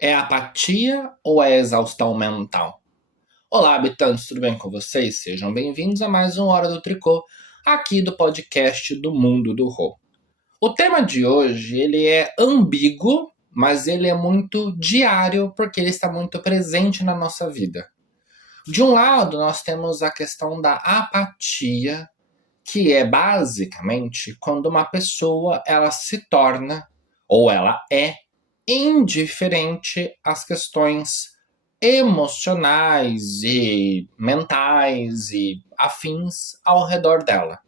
É apatia ou é exaustão mental? Olá, habitantes, tudo bem com vocês? Sejam bem-vindos a mais um Hora do Tricô, aqui do podcast do Mundo do Rô. O tema de hoje, ele é ambíguo, mas ele é muito diário, porque ele está muito presente na nossa vida. De um lado, nós temos a questão da apatia, que é basicamente quando uma pessoa ela se torna, ou ela é, indiferente às questões emocionais e mentais e afins ao redor dela.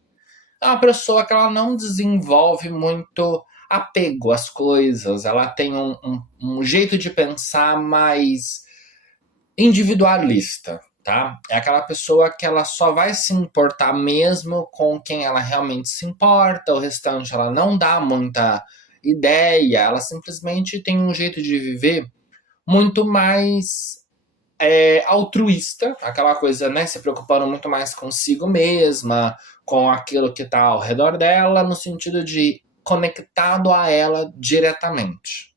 É uma pessoa que ela não desenvolve muito apego às coisas, ela tem um jeito de pensar mais individualista, tá? É aquela pessoa que ela só vai se importar mesmo com quem ela realmente se importa, o restante ela não dá muita ideia, ela simplesmente tem um jeito de viver muito mais altruísta, aquela coisa, né, se preocupando muito mais consigo mesma, com aquilo que está ao redor dela, no sentido de conectado a ela diretamente.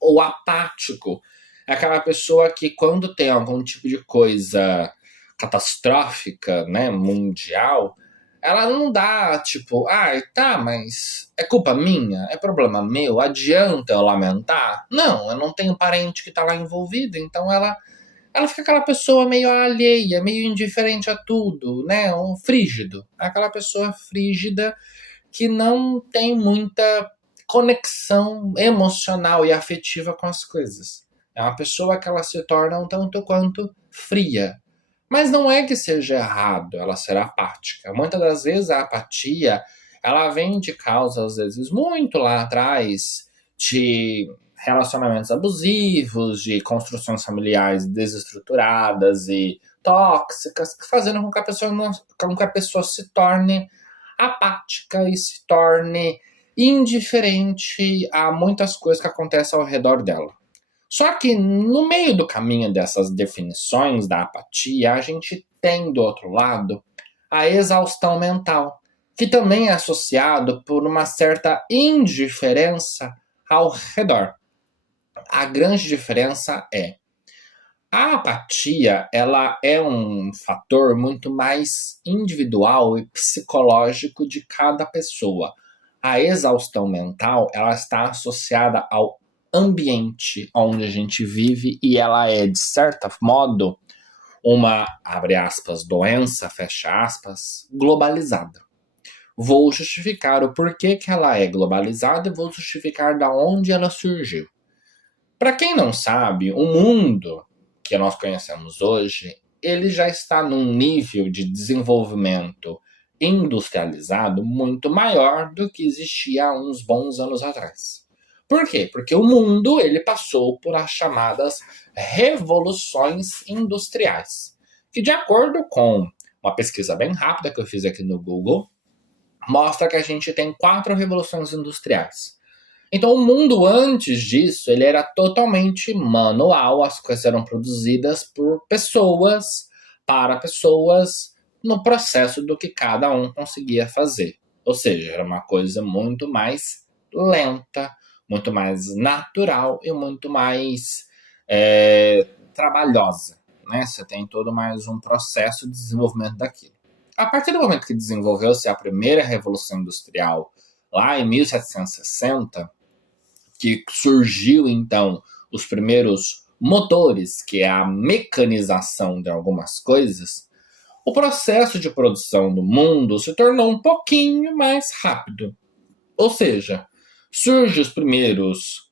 Ou apático, é aquela pessoa que quando tem algum tipo de coisa catastrófica, né, mundial, ela não dá, tipo, tá, mas é culpa minha? É problema meu? Adianta eu lamentar? Não, eu não tenho parente que tá lá envolvido, então ela fica aquela pessoa meio alheia, meio indiferente a tudo, né? Um frígido. Aquela pessoa frígida que não tem muita conexão emocional e afetiva com as coisas. É uma pessoa que ela se torna um tanto quanto fria. Mas não é que seja errado ela ser apática. Muitas das vezes a apatia ela vem de causas, às vezes, muito lá atrás, de relacionamentos abusivos, de construções familiares desestruturadas e tóxicas, fazendo com que a pessoa se torne apática e se torne indiferente a muitas coisas que acontecem ao redor dela. Só que no meio do caminho dessas definições da apatia, a gente tem do outro lado a exaustão mental, que também é associado por uma certa indiferença ao redor. A grande diferença é a apatia, ela é um fator muito mais individual e psicológico de cada pessoa. A exaustão mental, ela está associada ao ambiente onde a gente vive e ela é, de certo modo, uma, abre aspas, doença, fecha aspas, globalizada. Vou justificar o porquê que ela é globalizada e vou justificar da onde ela surgiu. Para quem não sabe, o mundo que nós conhecemos hoje, ele já está num nível de desenvolvimento industrializado muito maior do que existia há uns bons anos atrás. Por quê? Porque o mundo ele passou por as chamadas revoluções industriais, que de acordo com uma pesquisa bem rápida que eu fiz aqui no Google, mostra que a gente tem 4 revoluções industriais. Então, o mundo antes disso, ele era totalmente manual, as coisas eram produzidas por pessoas, para pessoas, no processo do que cada um conseguia fazer. Ou seja, era uma coisa muito mais lenta, muito mais natural e muito mais trabalhosa. Né? Você tem todo mais um processo de desenvolvimento daquilo. A partir do momento que desenvolveu-se a primeira Revolução Industrial, lá em 1760, que surgiu, então, os primeiros motores, que é a mecanização de algumas coisas, o processo de produção do mundo se tornou um pouquinho mais rápido. Ou seja, surgem os primeiros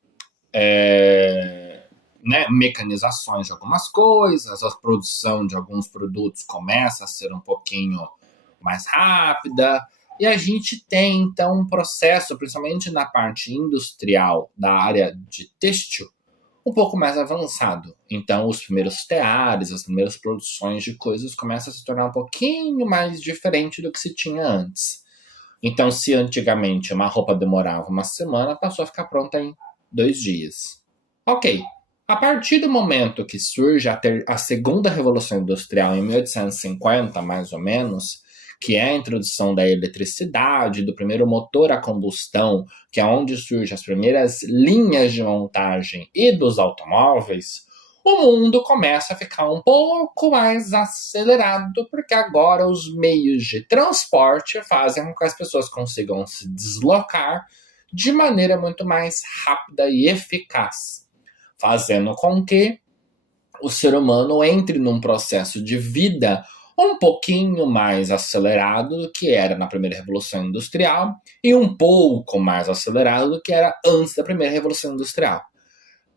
mecanizações de algumas coisas, a produção de alguns produtos começa a ser um pouquinho mais rápida, e a gente tem, então, um processo, principalmente na parte industrial da área de têxtil, um pouco mais avançado. Então, os primeiros teares, as primeiras produções de coisas começam a se tornar um pouquinho mais diferente do que se tinha antes. Então, se antigamente uma roupa demorava uma semana, passou a ficar pronta em 2 dias. Ok. A partir do momento que surge a segunda Revolução Industrial, em 1850, mais ou menos, que é a introdução da eletricidade, do primeiro motor a combustão, que é onde surgem as primeiras linhas de montagem e dos automóveis, o mundo começa a ficar um pouco mais acelerado, porque agora os meios de transporte fazem com que as pessoas consigam se deslocar de maneira muito mais rápida e eficaz, fazendo com que o ser humano entre num processo de vida um pouquinho mais acelerado do que era na primeira Revolução Industrial e um pouco mais acelerado do que era antes da primeira Revolução Industrial.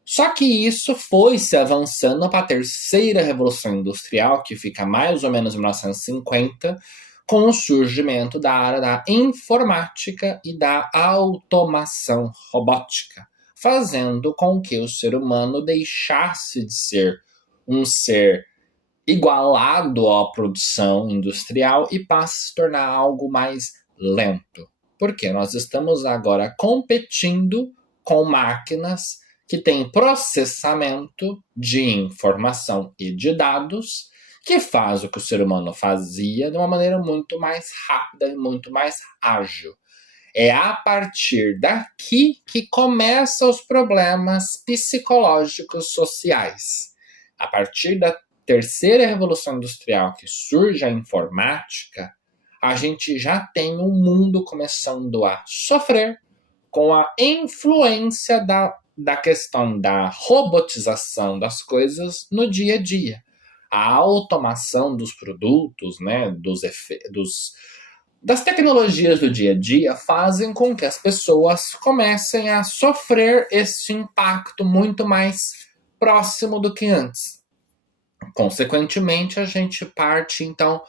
Só que isso foi se avançando para a terceira Revolução Industrial, que fica mais ou menos em 1950, com o surgimento da área da informática e da automação robótica, fazendo com que o ser humano deixasse de ser um ser igualado à produção industrial e passe a se tornar algo mais lento. Porque nós estamos agora competindo com máquinas que têm processamento de informação e de dados, que faz o que o ser humano fazia de uma maneira muito mais rápida e muito mais ágil. É a partir daqui que começam os problemas psicológicos sociais. A partir da terceira Revolução Industrial, que surge a informática, a gente já tem um mundo começando a sofrer com a influência da questão da robotização das coisas no dia a dia. A automação dos produtos, né, das tecnologias do dia a dia fazem com que as pessoas comecem a sofrer esse impacto muito mais próximo do que antes. Consequentemente, a gente parte, então,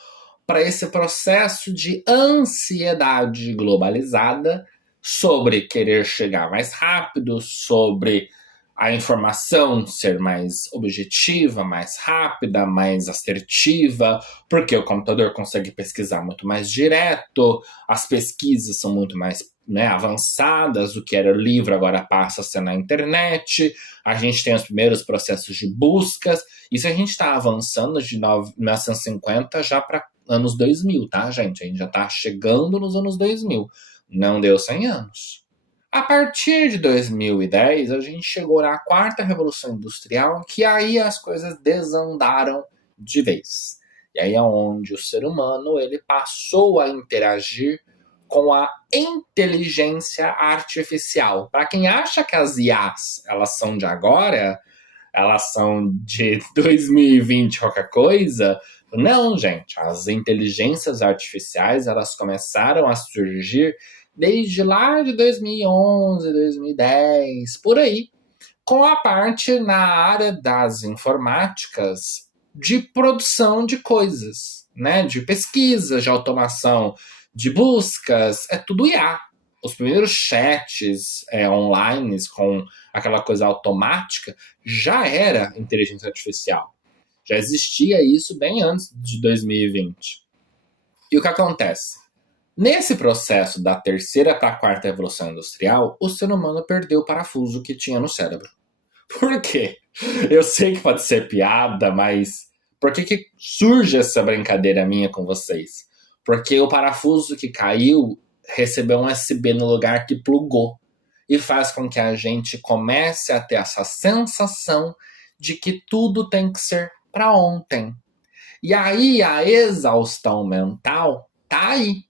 para esse processo de ansiedade globalizada sobre querer chegar mais rápido, sobre a informação ser mais objetiva, mais rápida, mais assertiva, porque o computador consegue pesquisar muito mais direto, as pesquisas são muito mais avançadas, o que era livro agora passa a ser na internet, a gente tem os primeiros processos de buscas, isso a gente está avançando de 1950 já para anos 2000, tá, gente? A gente já está chegando nos anos 2000, não deu 100 anos. A partir de 2010, a gente chegou na quarta Revolução Industrial, que aí as coisas desandaram de vez. E aí é onde o ser humano ele passou a interagir com a inteligência artificial. Para quem acha que as IAs elas são de agora, elas são de 2020 qualquer coisa, não, gente. As inteligências artificiais elas começaram a surgir desde lá de 2011, 2010, por aí, com a parte na área das informáticas de produção de coisas, né? De pesquisa, de automação, de buscas, é tudo IA. Os primeiros chats online com aquela coisa automática já era inteligência artificial. Já existia isso bem antes de 2020. E o que acontece? Nesse processo da terceira para a quarta revolução industrial, o ser humano perdeu o parafuso que tinha no cérebro. Por quê? Eu sei que pode ser piada, mas por que surge essa brincadeira minha com vocês? Porque o parafuso que caiu recebeu um USB no lugar que plugou e faz com que a gente comece a ter essa sensação de que tudo tem que ser para ontem. E aí a exaustão mental tá aí.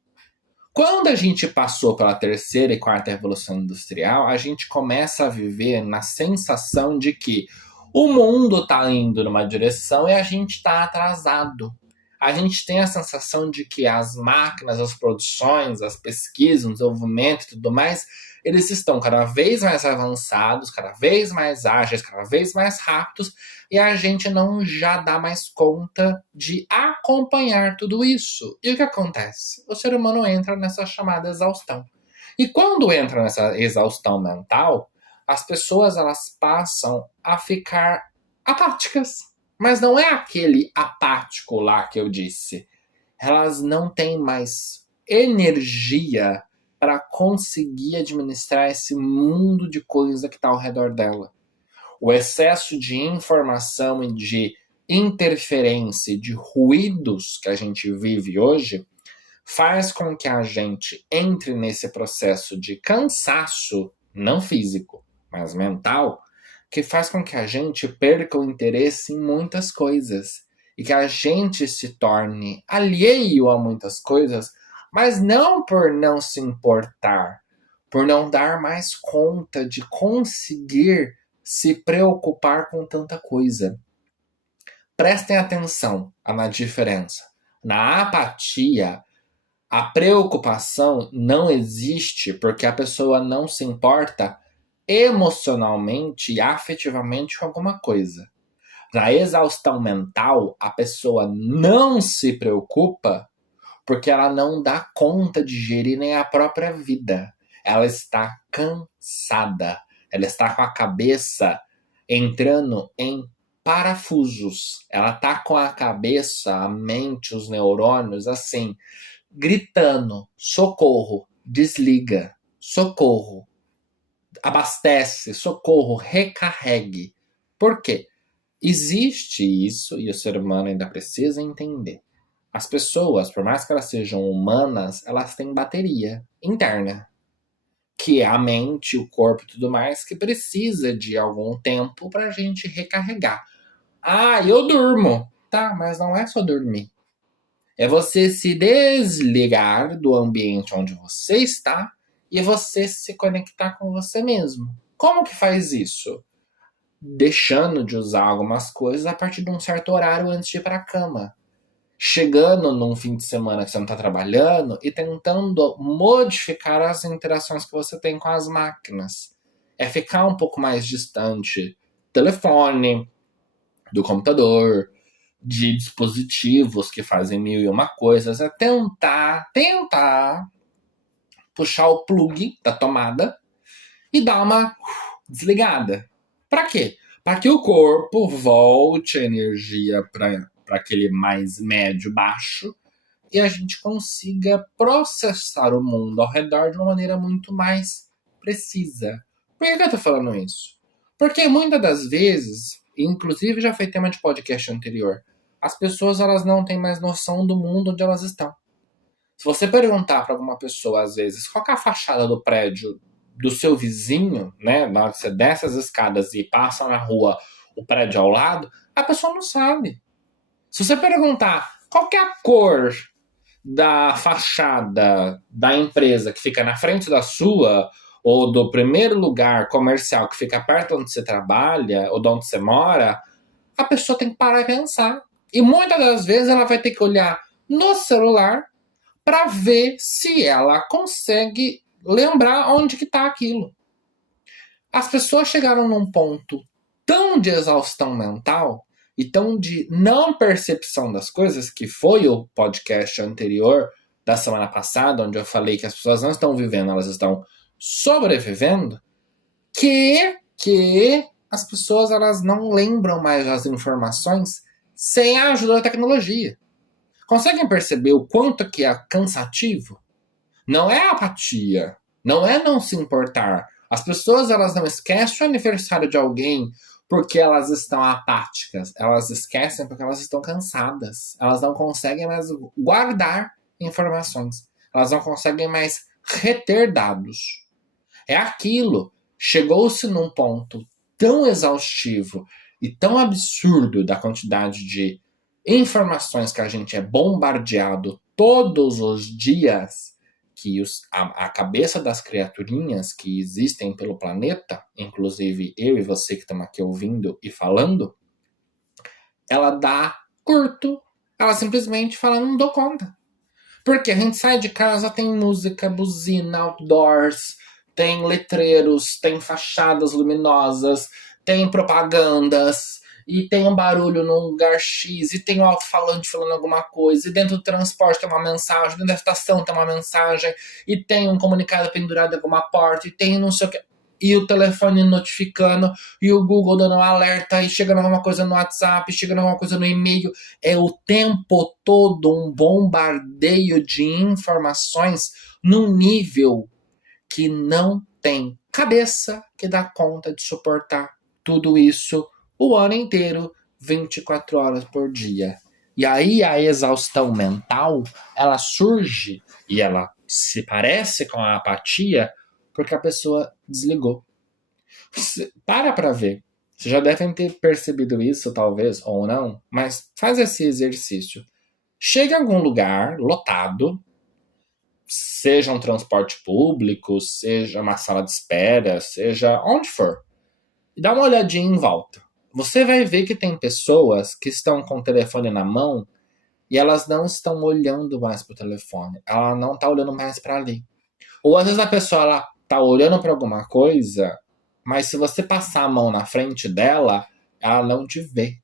Quando a gente passou pela terceira e quarta revolução industrial, a gente começa a viver na sensação de que o mundo está indo numa direção e a gente está atrasado. A gente tem a sensação de que as máquinas, as produções, as pesquisas, o desenvolvimento e tudo mais, eles estão cada vez mais avançados, cada vez mais ágeis, cada vez mais rápidos, e a gente não já dá mais conta de acompanhar tudo isso. E o que acontece? O ser humano entra nessa chamada exaustão. E quando entra nessa exaustão mental, as pessoas elas passam a ficar apáticas. Mas não é aquele apático lá que eu disse. Elas não têm mais energia para conseguir administrar esse mundo de coisa que está ao redor dela. O excesso de informação e de interferência, de ruídos que a gente vive hoje, faz com que a gente entre nesse processo de cansaço, não físico, mas mental, que faz com que a gente perca o interesse em muitas coisas e que a gente se torne alheio a muitas coisas, mas não por não se importar, por não dar mais conta de conseguir se preocupar com tanta coisa. Prestem atenção na diferença. Na apatia, a preocupação não existe porque a pessoa não se importa emocionalmente e afetivamente com alguma coisa. Na exaustão mental, a pessoa não se preocupa porque ela não dá conta de gerir nem a própria vida. Ela está cansada. Ela está com a cabeça entrando em parafusos. Ela está com a cabeça, a mente, os neurônios, assim, gritando: socorro, desliga, socorro, abastece, socorro, recarregue. Por quê? Existe isso e o ser humano ainda precisa entender. As pessoas, por mais que elas sejam humanas, elas têm bateria interna, que é a mente, o corpo e tudo mais, que precisa de algum tempo para a gente recarregar. Ah, eu durmo. Tá, mas não é só dormir. É você se desligar do ambiente onde você está e você se conectar com você mesmo. Como que faz isso? Deixando de usar algumas coisas a partir de um certo horário antes de ir para a cama. Chegando num fim de semana que você não está trabalhando e tentando modificar as interações que você tem com as máquinas. É ficar um pouco mais distante do telefone, do computador, de dispositivos que fazem mil e uma coisas. É tentar puxar o plug da tomada e dar uma desligada. Para quê? Para que o corpo volte a energia para aquele mais médio baixo e a gente consiga processar o mundo ao redor de uma maneira muito mais precisa. Por que eu tô falando isso? Porque muitas das vezes, inclusive já foi tema de podcast anterior, as pessoas elas não têm mais noção do mundo onde elas estão. Se você perguntar para alguma pessoa, às vezes, qual é a fachada do prédio do seu vizinho, né? Na hora que você desce as escadas e passa na rua o prédio ao lado, a pessoa não sabe. Se você perguntar qual que é a cor da fachada da empresa que fica na frente da sua, ou do primeiro lugar comercial que fica perto de onde você trabalha, ou de onde você mora, a pessoa tem que parar e pensar. E muitas das vezes ela vai ter que olhar no celular para ver se ela consegue lembrar onde que está aquilo. As pessoas chegaram num ponto tão de exaustão mental e tão de não percepção das coisas, que foi o podcast anterior da semana passada, onde eu falei que as pessoas não estão vivendo, elas estão sobrevivendo, que as pessoas elas não lembram mais as informações sem a ajuda da tecnologia. Conseguem perceber o quanto que é cansativo? Não é apatia, não é não se importar. As pessoas elas não esquecem o aniversário de alguém porque elas estão apáticas. Elas esquecem porque elas estão cansadas. Elas não conseguem mais guardar informações. Elas não conseguem mais reter dados. É aquilo. Chegou-se num ponto tão exaustivo e tão absurdo da quantidade de informações que a gente é bombardeado todos os dias, que a cabeça das criaturinhas que existem pelo planeta, inclusive eu e você que estamos aqui ouvindo e falando, ela dá curto. Ela simplesmente fala, não dou conta. Porque a gente sai de casa, tem música, buzina, outdoors, tem letreiros, tem fachadas luminosas, tem propagandas, e tem um barulho num lugar X, e tem um alto-falante falando alguma coisa, e dentro do transporte tem uma mensagem, dentro da estação tem uma mensagem, e tem um comunicado pendurado em alguma porta, e tem não sei o que, e o telefone notificando, e o Google dando um alerta, e chegando alguma coisa no WhatsApp, chegando alguma coisa no e-mail. É o tempo todo um bombardeio de informações num nível que não tem cabeça que dá conta de suportar tudo isso o ano inteiro, 24 horas por dia. E aí a exaustão mental, ela surge e ela se parece com a apatia porque a pessoa desligou. Para ver. Vocês já devem ter percebido isso, talvez, ou não, mas faz esse exercício. Chega em algum lugar lotado, seja um transporte público, seja uma sala de espera, seja onde for, e dá uma olhadinha em volta. Você vai ver que tem pessoas que estão com o telefone na mão e elas não estão olhando mais pro telefone. Ela não tá olhando mais para ali. Ou às vezes a pessoa ela tá olhando para alguma coisa, mas se você passar a mão na frente dela, ela não te vê.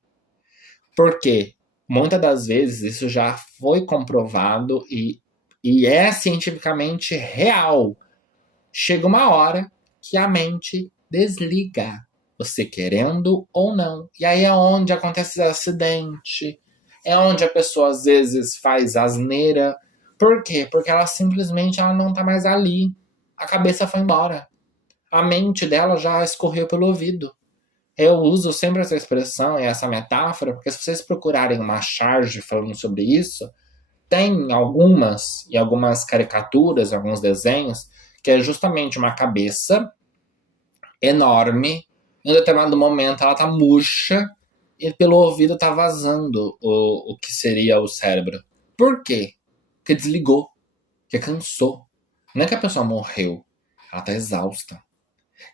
Por quê? Muitas das vezes isso já foi comprovado e é cientificamente real. Chega uma hora que a mente desliga, você querendo ou não. E aí é onde acontece acidente, é onde a pessoa às vezes faz asneira. Por quê? Porque ela simplesmente ela não tá mais ali. A cabeça foi embora. A mente dela já escorreu pelo ouvido. Eu uso sempre essa expressão e essa metáfora, porque se vocês procurarem uma charge falando sobre isso, tem algumas caricaturas, alguns desenhos, que é justamente uma cabeça enorme, em um determinado momento ela tá murcha e pelo ouvido tá vazando o que seria o cérebro. Por quê? Porque desligou, porque cansou. Não é que a pessoa morreu, ela tá exausta.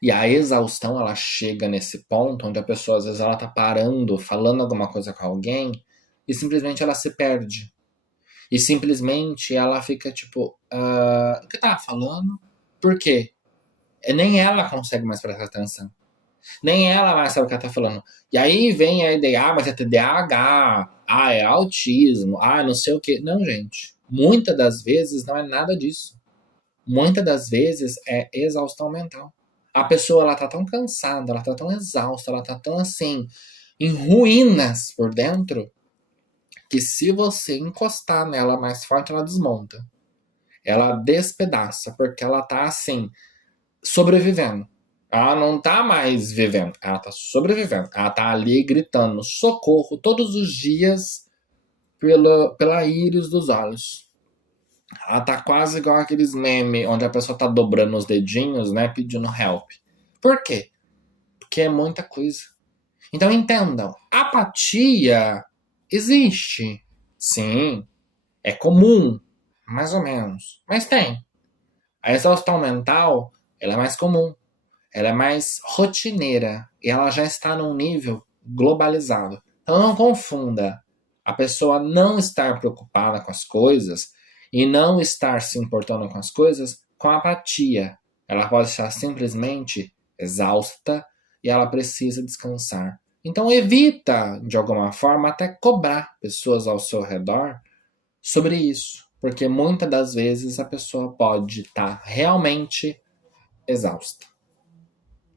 E a exaustão, ela chega nesse ponto onde a pessoa, às vezes, ela tá parando, falando alguma coisa com alguém, e simplesmente ela se perde. E simplesmente ela fica tipo, o que eu tava falando? Por quê? Nem ela consegue mais prestar atenção. Nem ela mais sabe o que ela tá falando. E aí vem a ideia, mas é TDAH, é autismo, não sei o quê. Não, gente. Muitas das vezes não é nada disso. Muitas das vezes é exaustão mental. A pessoa, ela tá tão cansada, ela tá tão exausta, ela tá tão assim, em ruínas por dentro, que se você encostar nela mais forte, ela desmonta. Ela despedaça, porque ela tá assim, sobrevivendo. Ela não tá mais vivendo, ela tá sobrevivendo. Ela tá ali gritando socorro todos os dias pela íris dos olhos. Ela tá quase igual aqueles memes onde a pessoa tá dobrando os dedinhos, né, pedindo help. Por quê? Porque é muita coisa. Então entendam, apatia existe. Sim, é comum, mais ou menos, mas tem. A exaustão mental, ela é mais comum, ela é mais rotineira e ela já está num nível globalizado. Então não confunda a pessoa não estar preocupada com as coisas e não estar se importando com as coisas com apatia. Ela pode estar simplesmente exausta e ela precisa descansar. Então evita, de alguma forma, até cobrar pessoas ao seu redor sobre isso, porque muitas das vezes a pessoa pode estar realmente exausta.